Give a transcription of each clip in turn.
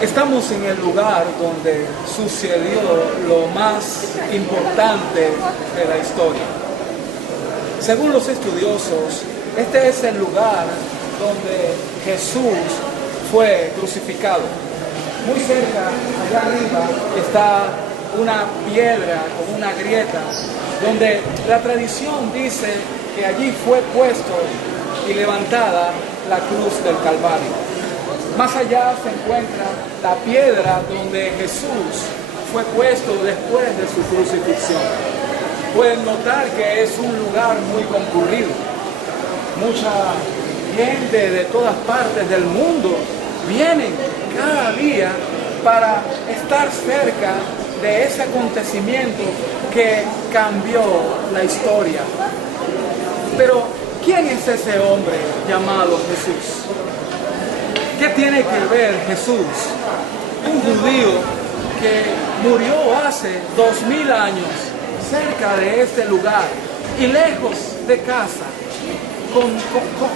Estamos en el lugar donde sucedió lo más importante de la historia. Según los estudiosos, este es el lugar donde Jesús fue crucificado. Muy cerca, allá arriba, está una piedra con una grieta, donde la tradición dice que allí fue puesto y levantada la cruz del Calvario. Más allá se encuentra la piedra donde Jesús fue puesto después de su crucifixión. Pueden notar que es un lugar muy concurrido. Mucha gente de todas partes del mundo vienen cada día para estar cerca de ese acontecimiento que cambió la historia. Pero, ¿quién es ese hombre llamado Jesús? ¿Qué tiene que ver Jesús, un judío que murió hace 2000 años cerca de este lugar y lejos de casa,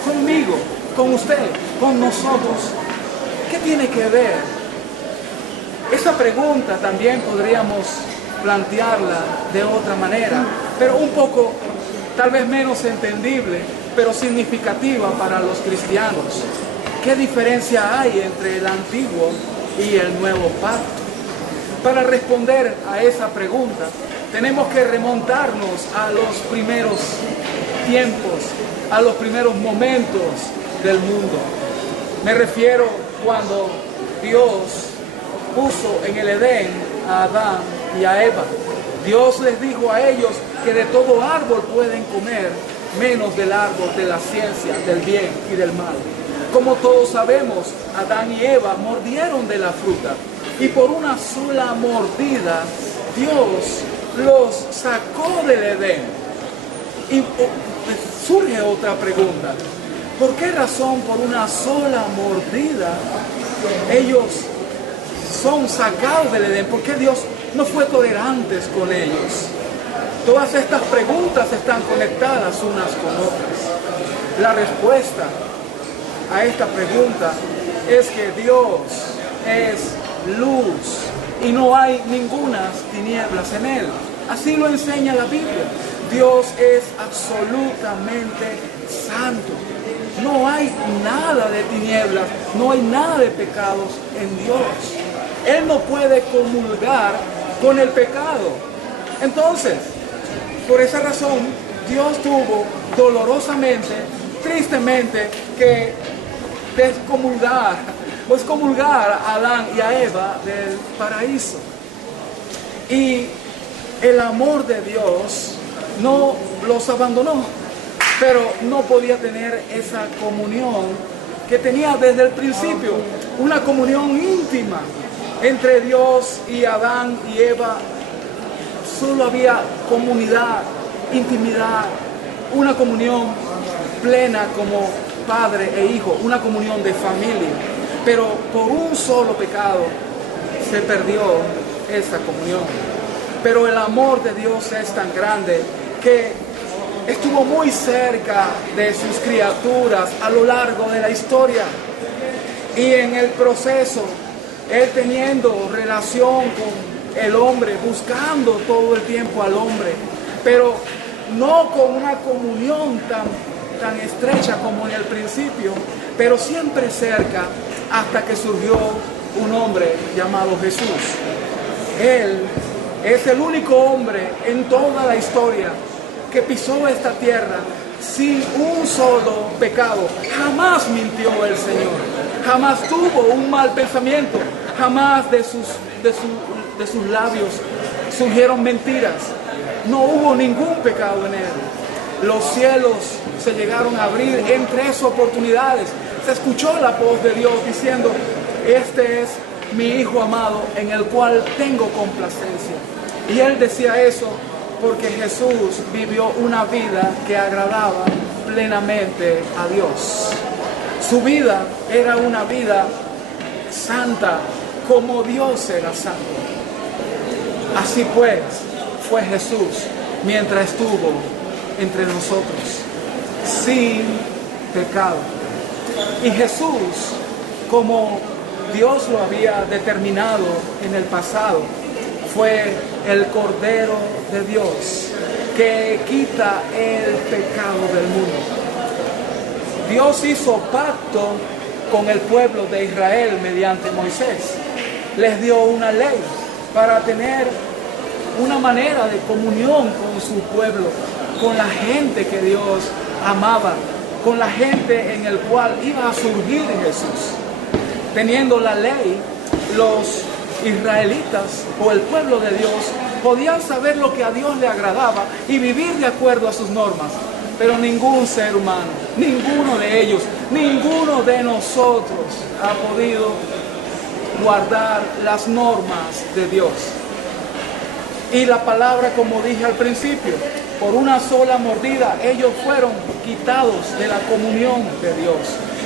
conmigo, con usted, con nosotros? ¿Qué tiene que ver? Esa pregunta también podríamos plantearla de otra manera, pero un poco, tal vez menos entendible, pero significativa para los cristianos. ¿Qué diferencia hay entre el antiguo y el nuevo pacto? Para responder a esa pregunta, tenemos que remontarnos a los primeros tiempos, a los primeros momentos del mundo. Me refiero cuando Dios puso en el Edén a Adán y a Eva. Dios les dijo a ellos que de todo árbol pueden comer, menos del árbol de la ciencia, del bien y del mal. Como todos sabemos, Adán y Eva mordieron de la fruta y por una sola mordida Dios los sacó del Edén. Y surge otra pregunta: ¿por qué razón por una sola mordida ellos son sacados del Edén? ¿Por qué Dios no fue tolerante con ellos? Todas estas preguntas están conectadas unas con otras. La respuesta a esta pregunta es que Dios es luz y no hay ninguna tinieblas en Él. Así lo enseña la Biblia. Dios es absolutamente santo. No hay nada de tinieblas, no hay nada de pecados en Dios. Él no puede comulgar con el pecado. Entonces, por esa razón, Dios tuvo dolorosamente, tristemente, que excomulgar a Adán y a Eva del paraíso. Y el amor de Dios no los abandonó, pero no podía tener esa comunión que tenía desde el principio, una comunión íntima entre Dios y Adán y Eva. Solo había comunidad, intimidad, una comunión plena como padre e hijo, una comunión de familia. Pero por un solo pecado se perdió esa comunión. Pero el amor de Dios es tan grande que estuvo muy cerca de sus criaturas a lo largo de la historia. Y en el proceso, Él teniendo relación con el hombre, buscando todo el tiempo al hombre, pero no con una comunión tan estrecha como en el principio, pero siempre cerca, hasta que surgió un hombre llamado Jesús. Él es el único hombre en toda la historia que pisó esta tierra sin un solo pecado. Jamás mintió el Señor, jamás tuvo un mal pensamiento, jamás de sus labios surgieron mentiras. No hubo ningún pecado en Él. Los cielos se llegaron a abrir en 3 oportunidades. Se escuchó la voz de Dios diciendo: este es mi Hijo amado en el cual tengo complacencia. Y Él decía eso porque Jesús vivió una vida que agradaba plenamente a Dios. Su vida era una vida santa, como Dios era santo. Así pues, fue Jesús mientras estuvo entre nosotros, sin pecado. Y Jesús, como Dios lo había determinado en el pasado. Fue el Cordero de Dios que quita el pecado del mundo. Dios hizo pacto con el pueblo de Israel mediante Moisés. Les dio una ley para tener una manera de comunión con su pueblo, con la gente que Dios amaba, con la gente en el cual iba a surgir Jesús. Teniendo la ley, los israelitas o el pueblo de Dios podían saber lo que a Dios le agradaba y vivir de acuerdo a sus normas. Pero ningún ser humano, ninguno de ellos, ninguno de nosotros ha podido guardar las normas de Dios. Y la palabra, como dije al principio, por una sola mordida ellos fueron quitados de la comunión de Dios.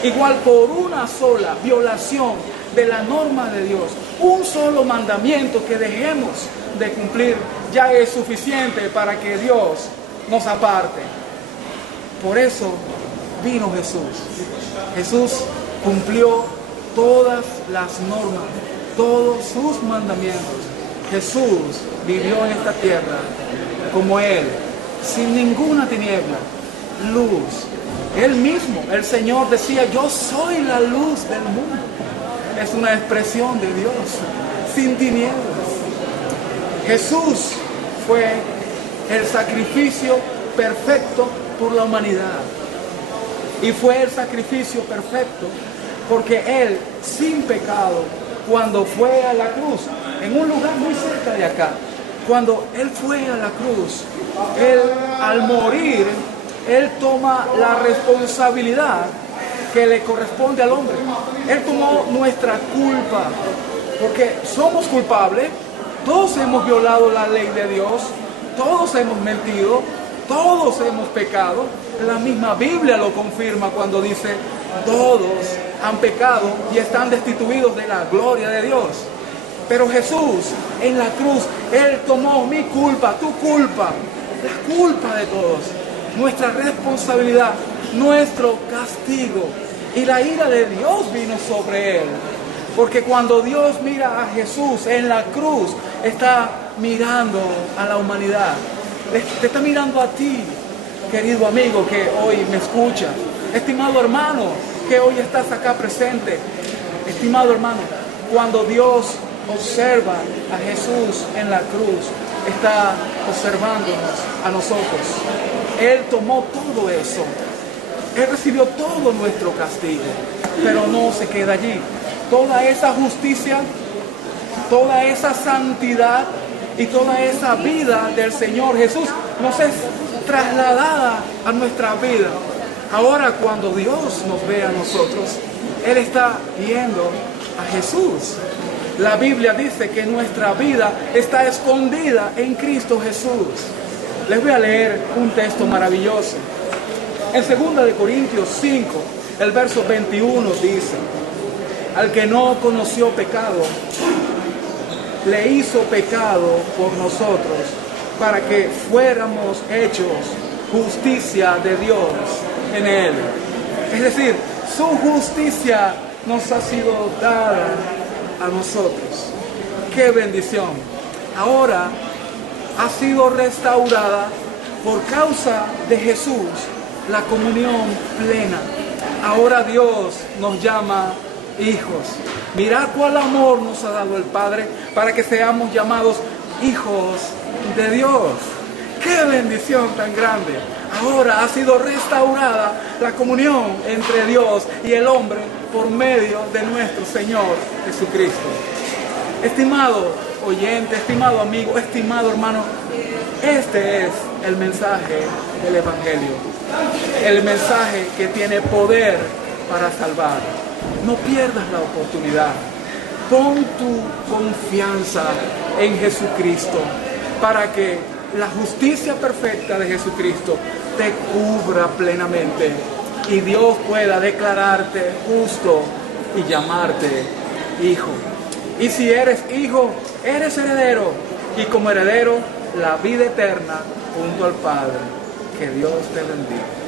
Igual por una sola violación de la norma de Dios, un solo mandamiento que dejemos de cumplir ya es suficiente para que Dios nos aparte. Por eso vino Jesús. Jesús cumplió todas las normas, todos sus mandamientos. Jesús vivió en esta tierra como Él, sin ninguna tiniebla, luz. Él mismo, el Señor decía, yo soy la luz del mundo. Es una expresión de Dios, sin tinieblas. Jesús fue el sacrificio perfecto por la humanidad. Y fue el sacrificio perfecto porque Él, sin pecado, cuando fue a la cruz, en un lugar muy cerca de acá, cuando Él fue a la cruz, Él al morir, Él toma la responsabilidad que le corresponde al hombre. Él tomó nuestra culpa, porque somos culpables, todos hemos violado la ley de Dios, todos hemos mentido, todos hemos pecado. La misma Biblia lo confirma cuando dice, todos han pecado y están destituidos de la gloria de Dios. Pero Jesús en la cruz, Él tomó mi culpa, tu culpa, la culpa de todos, nuestra responsabilidad, nuestro castigo. Y la ira de Dios vino sobre Él. Porque cuando Dios mira a Jesús en la cruz, está mirando a la humanidad. Te está mirando a ti, querido amigo que hoy me escucha. Estimado hermano que hoy estás acá presente. Estimado hermano, cuando Dios observa a Jesús en la cruz, está observándonos a nosotros. Él tomó todo eso. Él recibió todo nuestro castigo, pero no se queda allí. Toda esa justicia, toda esa santidad y toda esa vida del Señor Jesús nos es trasladada a nuestra vida. Ahora cuando Dios nos ve a nosotros, Él está viendo a Jesús. La Biblia dice que nuestra vida está escondida en Cristo Jesús. Les voy a leer un texto maravilloso. En 2 Corintios 5, el verso 21 dice, al que no conoció pecado, le hizo pecado por nosotros, para que fuéramos hechos justicia de Dios en Él. Es decir, su justicia nos ha sido dada a nosotros. ¡Qué bendición! Ahora ha sido restaurada por causa de Jesús la comunión plena. Ahora Dios nos llama hijos. Mirad cuál amor nos ha dado el Padre para que seamos llamados hijos de Dios. ¡Qué bendición tan grande! Ahora ha sido restaurada la comunión entre Dios y el hombre por medio de nuestro Señor Jesucristo. Estimado oyente, estimado amigo, estimado hermano, este es el mensaje del Evangelio. El mensaje que tiene poder para salvar. No pierdas la oportunidad. Pon tu confianza en Jesucristo para que la justicia perfecta de Jesucristo te cubra plenamente y Dios pueda declararte justo y llamarte hijo. Y si eres hijo, eres heredero, y como heredero, la vida eterna junto al Padre. Que Dios te bendiga.